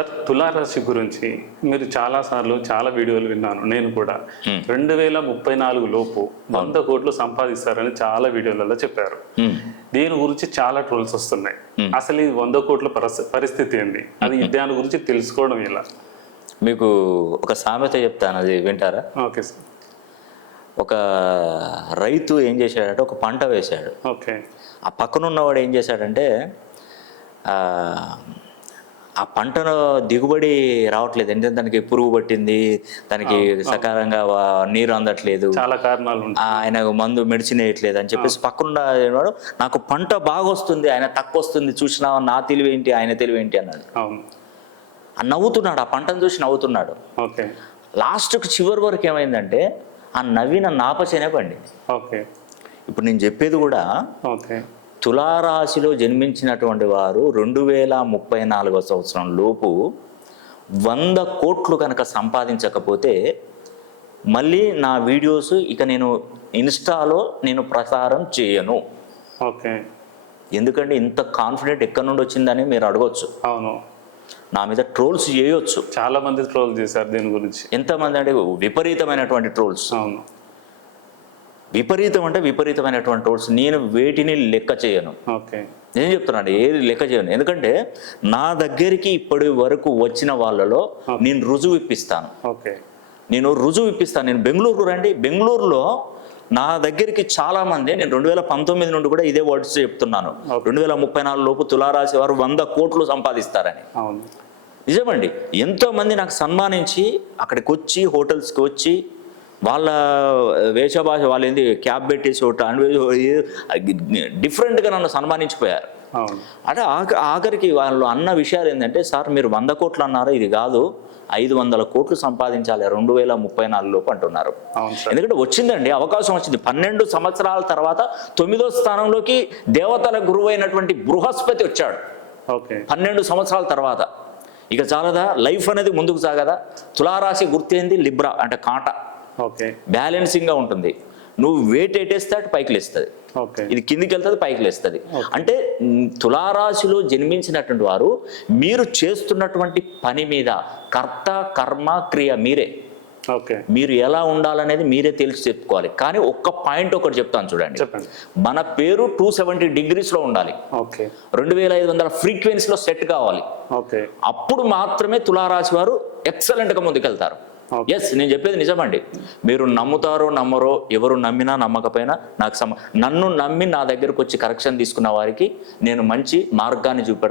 Sir తులారాశి గురించి మీరు చాలాసార్లు చాలా వీడియోలు విన్నాను నేను కూడా. 2034 లోపు 100 కోట్లు సంపాదిస్తారని చాలా వీడియోలలో చెప్పారు. దీని గురించి చాలా ట్రోల్స్ వస్తున్నాయి. అసలు ఈ 100 కోట్ల పరిస్థితి ఏంటి, అది దాని గురించి తెలుసుకోవడం ఎలా? మీకు ఒక సామెత చెప్తాను, అది వింటారా? Okay sir. ఒక రైతు ఏం చేశాడంటే ఒక పంట వేశాడు. ఓకే. ఆ పక్కన ఉన్నవాడు ఏం చేశాడంటే ఆ పంటను దిగుబడి రావట్లేదు, ఎందుకంటే దానికి పురుగు పట్టింది, దానికి సకాలంగా నీరు అందట్లేదు, చాలా కారణాలు, ఆయన మందు మెడిసిన్ వేయట్లేదు అని చెప్పేసి పక్కన నాకు పంట బాగా వస్తుంది, ఆయన తక్కువ వస్తుంది, చూసినా నా తెలివి ఏంటి ఆయన తెలివి ఏంటి అన్నాడు. నవ్వుతున్నాడు, ఆ పంటను చూసి నవ్వుతున్నాడు. ఓకే. లాస్ట్కి చివరి వరకు ఏమైందంటే ఆ నవ్విన నాపచేనే పండింది. ఓకే. ఇప్పుడు నేను చెప్పేది కూడా ఓకే, తులారాశిలో జన్మించినటువంటి వారు 2034 సంవత్సరం లోపు 100 కోట్లు కనుక సంపాదించకపోతే మళ్ళీ నా వీడియోస్ ఇక నేను ఇన్స్టాలో నేను ప్రసారం చేయను. ఓకే. ఎందుకంటే ఇంత కాన్ఫిడెంట్ ఎక్కడి నుండి వచ్చిందని మీరు అడగొచ్చు. అవును, నా మీద ట్రోల్స్ చేయొచ్చు, చాలా మంది ట్రోల్ చేశారు దీని గురించి. ఎంతమంది అంటే విపరీతమైనటువంటి ట్రోల్స్. అవును, విపరీతం అంటే విపరీతమైనటువంటి ట్రోల్స్. నేను వేటిని లెక్క చేయను. ఓకే. నేను చెప్తున్నాను, ఏది లెక్క చేయను. ఎందుకంటే నా దగ్గరికి ఇప్పటి వరకు వచ్చిన వాళ్ళలో నేను రుజువు ఇప్పిస్తాను. ఓకే. నేను రుజువు ఇప్పిస్తాను. నేను బెంగళూరు రండి, బెంగళూరులో నా దగ్గరికి చాలా మంది, నేను 2019 నుండి కూడా ఇదే వర్డ్స్ చెప్తున్నాను, 2034 లోపు తులారాశి వారు 100 కోట్లు సంపాదిస్తారని. అవును, నిజమండి. ఎంతోమంది నాకు సన్మానించి అక్కడికి వచ్చి హోటల్స్కి వచ్చి వాళ్ళ వేషభాష వాళ్ళు ఏంది క్యాబ్ పెట్టేసి డిఫరెంట్గా నన్ను సన్మానించిపోయారు. అంటే ఆఖరికి వాళ్ళు అన్న విషయాలు ఏంటంటే, సార్ మీరు 100 కోట్లు అన్నారు, ఇది కాదు 500 కోట్లు సంపాదించాలి 2034 లోపు అంటున్నారు. ఎందుకంటే వచ్చిందండి, అవకాశం వచ్చింది. 12 సంవత్సరాల తర్వాత 9వ స్థానంలోకి దేవతల గురువు అయినటువంటి బృహస్పతి వచ్చాడు. 12 సంవత్సరాల తర్వాత. ఇక చాలదా, లైఫ్ అనేది ముందుకు సాగదా? తులారాశి గుర్తేంది లిబ్రా, అంటే కాంట. బ్యాలెన్సింగ్గా ఉంటుంది. నువ్వు వెయిట్ ఎట్టేస్తే అటు పైకి లేస్తుంది, ఇది కిందికి వెళ్తుంది పైకి లేస్తుంది. అంటే తులారాశిలో జన్మించినటువంటి వారు మీరు చేస్తున్నటువంటి పని మీద కర్త కర్మ క్రియ మీరే. మీరు ఎలా ఉండాలనేది మీరే తెలిసి చెప్పుకోవాలి. కానీ ఒక్క పాయింట్ ఒకటి చెప్తాను చూడండి, మన పేరు 270 degreesలో ఉండాలి, 2500 ఫ్రీక్వెన్సీలో సెట్ కావాలి. అప్పుడు మాత్రమే తులారాశి వారు ఎక్సలెంట్గా ముందుకెళ్తారు. ఎస్, నేను చెప్పేది నిజమండి. మీరు నమ్ముతారో నమ్మరో, ఎవరు నమ్మినా నమ్మకపోయినా నాకు నన్ను నమ్మి నా దగ్గరకు వచ్చి కరెక్షన్ తీసుకున్న వారికి నేను మంచి మార్గాన్ని చూపెడతాను.